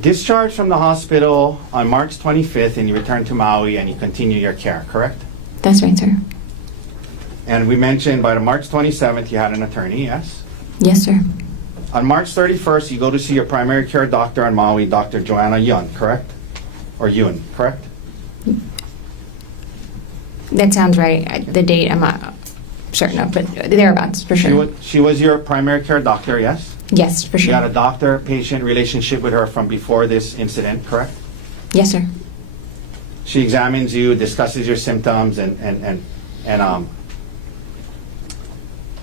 Discharged from the hospital on March 25th and you return to Maui and you continue your care, correct? That's right, sir. And we mentioned by the March 27th you had an attorney, yes? Yes, sir. On March 31st, you go to see your primary care doctor on Maui, Dr. Joanna Young, correct? Or Yoon, correct? That sounds right. The date, I'm not certain of, but thereabouts, for sure. She was your primary care doctor, yes? Yes, for You had sure. a doctor-patient relationship with her from before this incident, correct? Yes, sir. She examines you, discusses your symptoms, and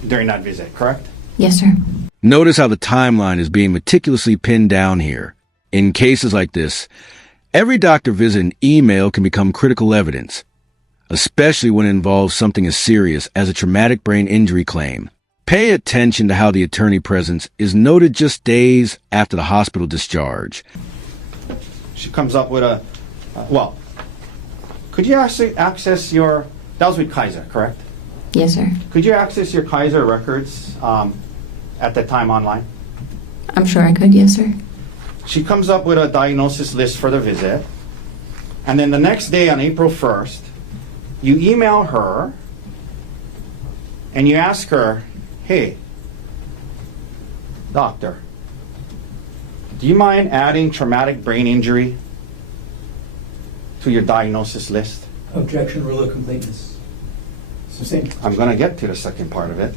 during that visit, correct? Yes, sir. Notice how the timeline is being meticulously pinned down here. In cases like this, every doctor visit and email can become critical evidence, especially when it involves something as serious as a traumatic brain injury claim. Pay attention to how the attorney presence is noted just days after the hospital discharge. She comes up with well, could you actually access your, that was with Kaiser, correct? Yes, sir. Could you access your Kaiser records at the time online? I'm sure I could, yes, sir. She comes up with a diagnosis list for the visit, and then the next day on April 1st, you email her and you ask her, hey, doctor, do you mind adding traumatic brain injury to your diagnosis list? Objection, rule of completeness. Sustained. I'm going to get to the second part of it.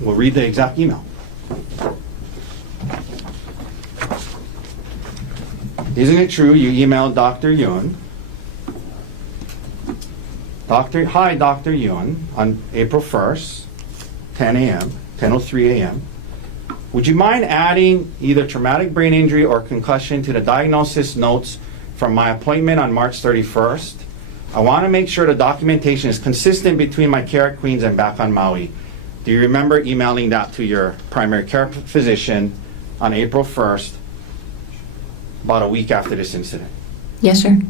We'll read the exact email. Isn't it true you emailed Dr. Yoon? Hi, Dr. Yoon, on April 1st, 10 a.m., 10:03 a.m. Would you mind adding either traumatic brain injury or concussion to the diagnosis notes from my appointment on March 31st? I want to make sure the documentation is consistent between my care at Queens and back on Maui. Do you remember emailing that to your primary care physician on April 1st, about a week after this incident? Yes, sir.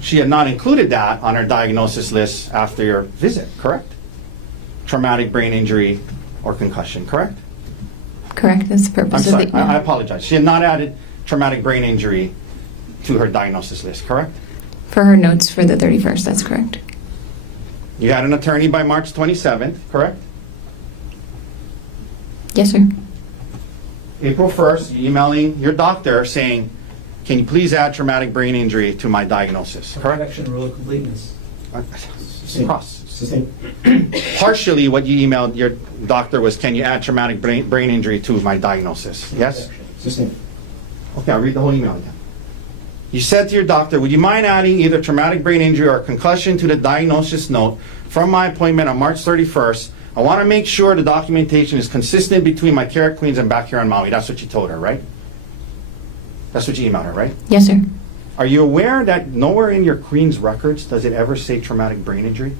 She had not included that on her diagnosis list after your visit, correct? Traumatic brain injury or concussion, correct? Correct. That's the I'm purpose of sorry, the I email. apologize. She had not added traumatic brain injury to her diagnosis list, correct? For her notes for the 31st, that's correct. You had an attorney by March 27th, correct? Yes, sir. April 1st, you emailing your doctor saying, can you please add traumatic brain injury to my diagnosis, correct? Objection, rule of completeness. Cross. Sustained. Partially what you emailed your doctor was, can you add traumatic brain injury to my diagnosis? Yes? Objection. Sustained. Okay, I'll read the whole email again. You said to your doctor, would you mind adding either traumatic brain injury or concussion to the diagnosis note from my appointment on March 31st? I want to make sure the documentation is consistent between my care at Queens and back here on Maui. That's what you told her, right? That's what you emailed her, right? Yes, sir. Are you aware that nowhere in your Queens records does it ever say traumatic brain injury?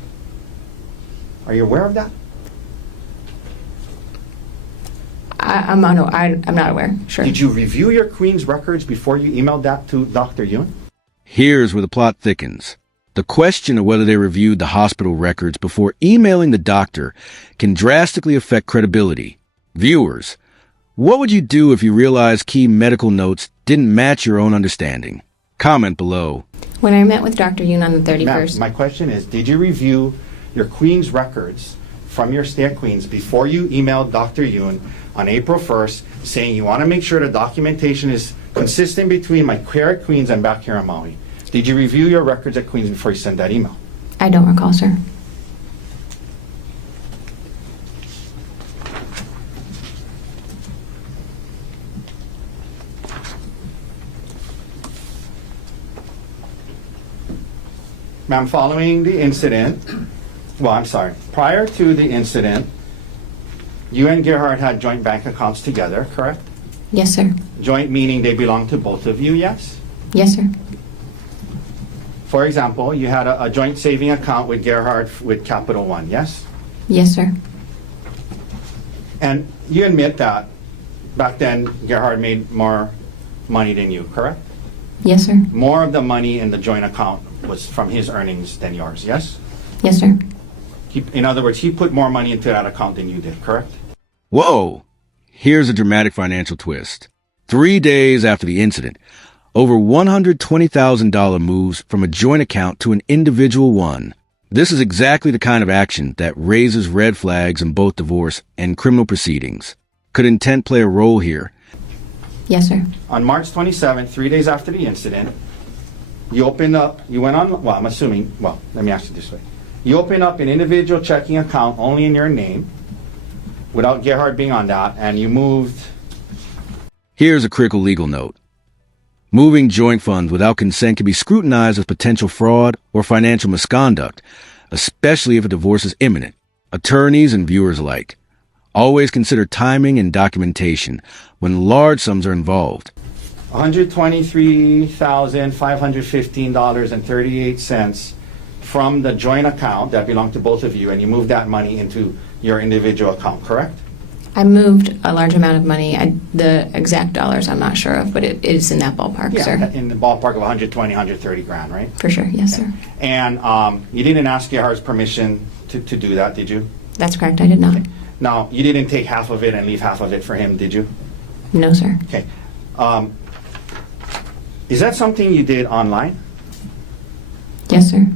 Are you aware of that? I'm not aware. Sure. Did you review your Queens records before you emailed that to Dr. Yoon? Here's where the plot thickens. The question of whether they reviewed the hospital records before emailing the doctor can drastically affect credibility. Viewers, what would you do if you realized key medical notes didn't match your own understanding? Comment below. When I met with Dr. Yoon on the Ma'am, 31st, my question is, did you review your Queens records from your stay at Queens before you emailed Dr. Yoon on April 1st saying you want to make sure the documentation is consistent between my care at Queens and back here on Maui? Did you review your records at Queens before you sent that email? I don't recall, sir. Ma'am, following the incident, prior to the incident, you and Gerhard had joint bank accounts together, correct? Yes, sir. Joint meaning they belong to both of you, yes? Yes, sir. For example, you had a joint saving account with Gerhard with Capital One, yes? Yes, sir. And you admit that back then Gerhard made more money than you, correct? Yes, sir. More of the money in the joint account was from his earnings than yours, yes? Yes, sir. In other words, he put more money into that account than you did, correct? Whoa! Here's a dramatic financial twist. 3 days after the incident, over $120,000 moves from a joint account to an individual one. This is exactly the kind of action that raises red flags in both divorce and criminal proceedings. Could intent play a role here? Yes, sir. On March 27th, 3 days after the incident, you opened up, you went on, well, I'm assuming, well, let me ask you this way. You opened up an individual checking account only in your name, without Gerhard being on that, and you moved. Here's a critical legal note. Moving joint funds without consent can be scrutinized as potential fraud or financial misconduct, especially if a divorce is imminent. Attorneys and viewers alike. Always consider timing and documentation when large sums are involved. $123,515.38 from the joint account that belonged to both of you, and you moved that money into your individual account, correct? I moved a large amount of money. The exact dollars I'm not sure of, but it is in that ballpark, Yeah, sir. in the ballpark of 120, 130 grand, right? For sure, yes, sir. And you didn't ask Gerhard's permission to do that, did you? That's correct, I did not. Now, you didn't take half of it and leave half of it for him, did you? No, sir. Okay. Is that something you did online, Yes, sir.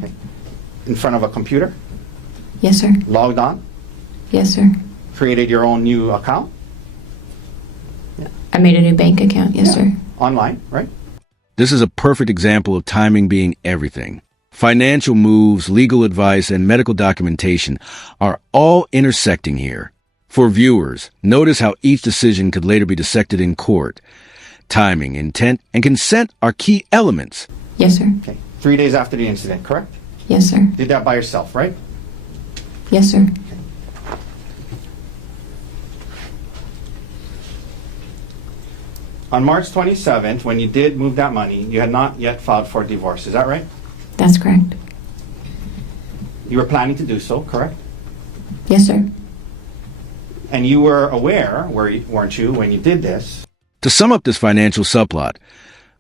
in front of a computer, Yes, sir. logged on, Yes, sir. created your own new account? I made a new bank account, yes, sir. Online, right? This is a perfect example of timing being everything. Financial moves, legal advice, and medical documentation are all intersecting here. For viewers, notice how each decision could later be dissected in court. Timing, intent, and consent are key elements. Yes, sir. Okay. 3 days after the incident, correct? Yes, sir. Did that by yourself, right? Yes, sir. On March 27th, when you did move that money, you had not yet filed for divorce. Is that right? That's correct. You were planning to do so, correct? Yes, sir. And you were aware, weren't you, when you did this? To sum up this financial subplot,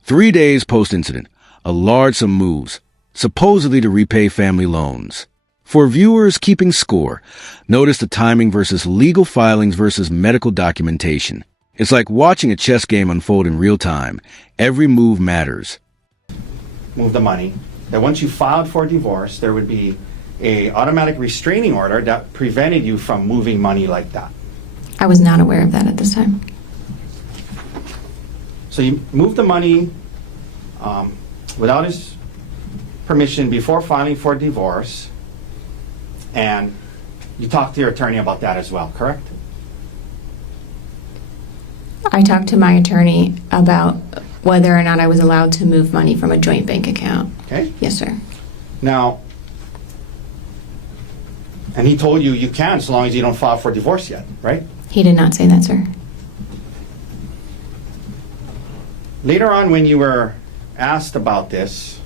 3 days post-incident, a large sum moves, supposedly to repay family loans. For viewers keeping score, notice the timing versus legal filings versus medical documentation. It's like watching a chess game unfold in real time. Every move matters. Move the money. That once you filed for divorce, there would be a automatic restraining order that prevented you from moving money like that. I was not aware of that at this time. So you moved the money without his permission before filing for divorce, and you talked to your attorney about that as well, correct? I talked to my attorney about whether or not I was allowed to move money from a joint bank account. Okay. Yes, sir. Now, and he told you you can as long as you don't file for divorce yet, right? He did not say that, sir. Later on, when you were asked about this,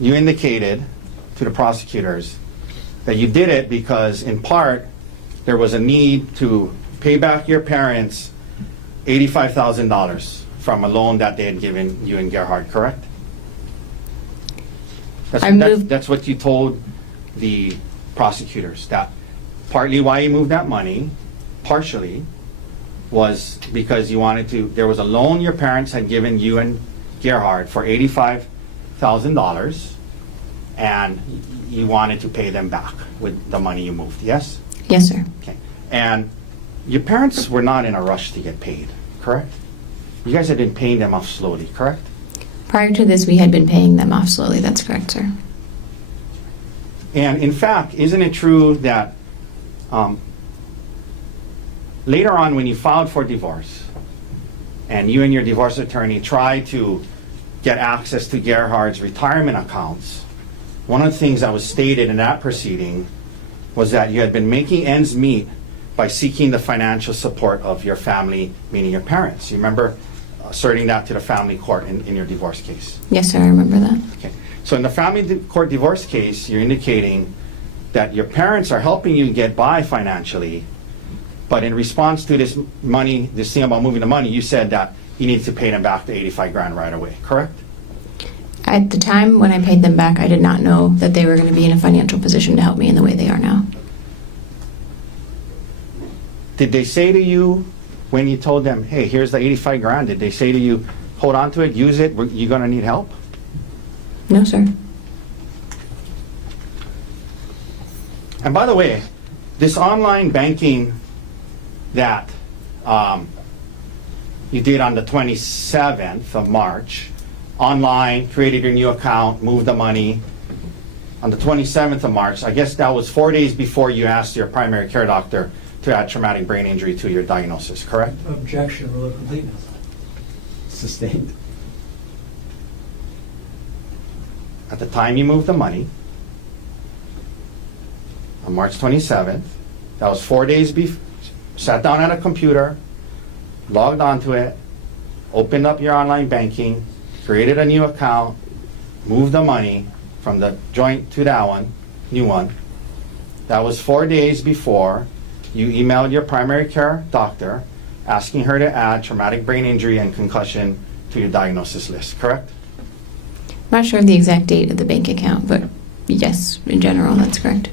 you indicated to the prosecutors that you did it because, in part, there was a need to pay back your parents $85,000 from a loan that they had given you and Gerhard, correct? That's what you told the prosecutors, that partly why you moved that money, partially, was because you wanted to, there was a loan your parents had given you and Gerhard for $85,000, and you wanted to pay them back with the money you moved, yes? Yes, sir. Okay. And your parents were not in a rush to get paid, correct? You guys had been paying them off slowly, correct? Prior to this, we had been paying them off slowly. That's correct, sir. And in fact, isn't it true that later on when you filed for divorce and you and your divorce attorney tried to get access to Gerhard's retirement accounts, one of the things that was stated in that proceeding was that you had been making ends meet by seeking the financial support of your family, meaning your parents. You remember asserting that to the family court in your divorce case? Yes, sir. I remember that. Okay. So in the family court divorce case, you're indicating that your parents are helping you get by financially, but in response to this money, this thing about moving the money, you said that you need to pay them back the 85 grand right away, correct? At the time when I paid them back, I did not know that they were going to be in a financial position to help me in the way they are now. Did they say to you, when you told them, hey, here's the 85 grand, did they say to you, hold on to it, use it, you're gonna need help? No, sir. And by the way, this online banking that you did on the 27th of March, online, created your new account, moved the money. On the 27th of March, I guess that was 4 days before you asked your primary care doctor to add traumatic brain injury to your diagnosis, correct? Objection, rule of completeness. Sustained. At the time you moved the money, on March 27th, that was 4 days before, sat down at a computer, logged onto it, opened up your online banking, created a new account, moved the money from the joint to that one, new one. That was 4 days before you emailed your primary care doctor asking her to add traumatic brain injury and concussion to your diagnosis list, correct? I'm not sure of the exact date of the bank account, but yes, in general, that's correct.